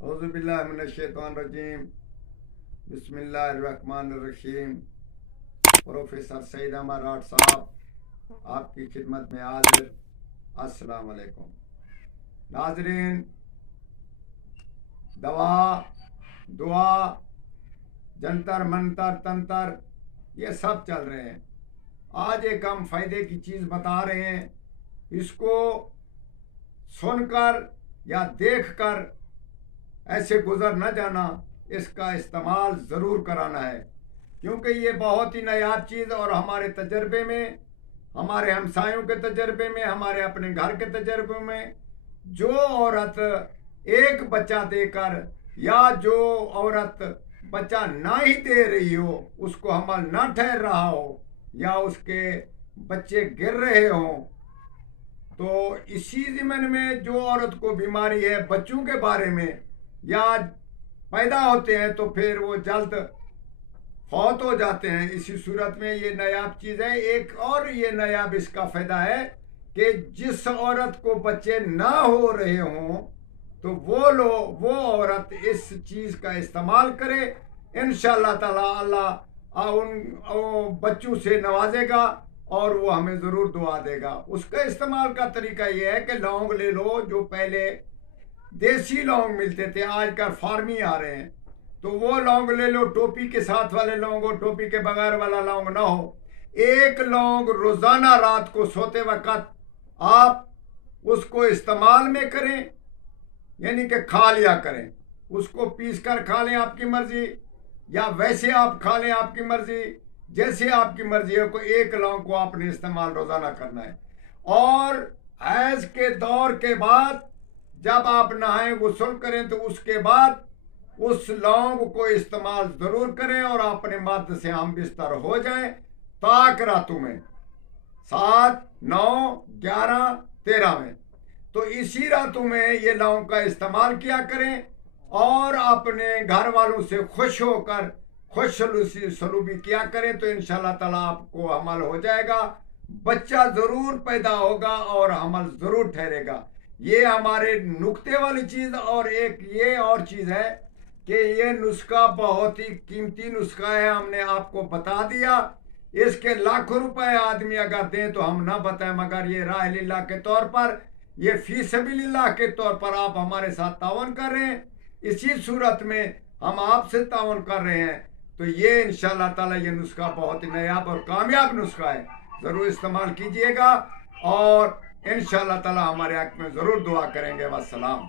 اعوذ باللہ من الشیطان الرجیم، بسم اللہ الرحمن الرحیم۔ پروفیسر سعید احمد راٹھ صاحب آپ کی خدمت میں حاضر۔ السلام علیکم ناظرین۔ دوا، دعا، جنتر منتر تنتر یہ سب چل رہے ہیں۔ آج ایک ہم فائدے کی چیز بتا رہے ہیں، اس کو سن کر یا دیکھ کر ایسے گزر نہ جانا، اس کا استعمال ضرور کرانا ہے، کیونکہ یہ بہت ہی نایاب چیز اور ہمارے تجربے میں، ہمارے ہمسایوں کے تجربے میں، ہمارے اپنے گھر کے تجربے میں، جو عورت ایک بچہ دے کر یا جو عورت بچہ نہ ہی دے رہی ہو، اس کو حمل نہ ٹھہر رہا ہو یا اس کے بچے گر رہے ہوں، تو اسی ضمن میں جو عورت کو بیماری ہے بچوں کے بارے میں یا پیدا ہوتے ہیں تو پھر وہ جلد فوت ہو جاتے ہیں، اسی صورت میں یہ نایاب چیز ہے۔ ایک اور یہ نایاب اس کا فائدہ ہے کہ جس عورت کو بچے نہ ہو رہے ہوں تو وہ عورت اس چیز کا استعمال کرے، انشاءاللہ تعالی اللہ ان بچوں سے نوازے گا اور وہ ہمیں ضرور دعا دے گا۔ اس کا استعمال کا طریقہ یہ ہے کہ لونگ لے لو، جو پہلے دیسی لونگ ملتے تھے، آج کل فارمی آ رہے ہیں، تو وہ لونگ لے لو، ٹوپی کے ساتھ والے لونگ ہو، ٹوپی کے بغیر والا لونگ نہ ہو۔ ایک لونگ روزانہ رات کو سوتے وقت آپ اس کو استعمال میں کریں، یعنی کہ کھا لیا کریں، اس کو پیس کر کھا لیں آپ کی مرضی، یا ویسے آپ کھا لیں آپ کی مرضی، جیسے آپ کی مرضی ہے۔ کوئی ایک لونگ کو آپ نے استعمال روزانہ کرنا ہے، اور حیض کے دور کے بعد جب آپ نہائیں غسل کریں تو اس کے بعد اس لونگ کو استعمال ضرور کریں، اور اپنے مرد سے ہم بستر ہو جائیں طاق راتوں میں 7، 9، 11، 13 میں، تو اسی راتوں میں یہ لونگ کا استعمال کیا کریں، اور اپنے گھر والوں سے خوش ہو کر خوش سلوکی کیا کریں، تو انشاءاللہ تعالیٰ آپ کو حمل ہو جائے گا، بچہ ضرور پیدا ہوگا اور حمل ضرور ٹھہرے گا۔ یہ ہمارے نکتے والی چیز، اور ایک یہ اور چیز ہے کہ یہ نسخہ بہت ہی قیمتی نسخہ ہے، ہم نے آپ کو بتا دیا۔ اس کے لاکھوں روپے آدمی اگر دیں تو ہم نہ بتائیں، مگر یہ راہ اللہ کے طور پر، یہ فی سبیل اللہ کے طور پر آپ ہمارے ساتھ تعاون کر رہے ہیں، اسی صورت میں ہم آپ سے تعاون کر رہے ہیں، تو یہ انشاءاللہ تعالی یہ نسخہ بہت ہی نایاب اور کامیاب نسخہ ہے، ضرور استعمال کیجئے گا، اور انشاءاللہ تعالی ہمارے حق میں ضرور دعا کریں گے۔ والسلام۔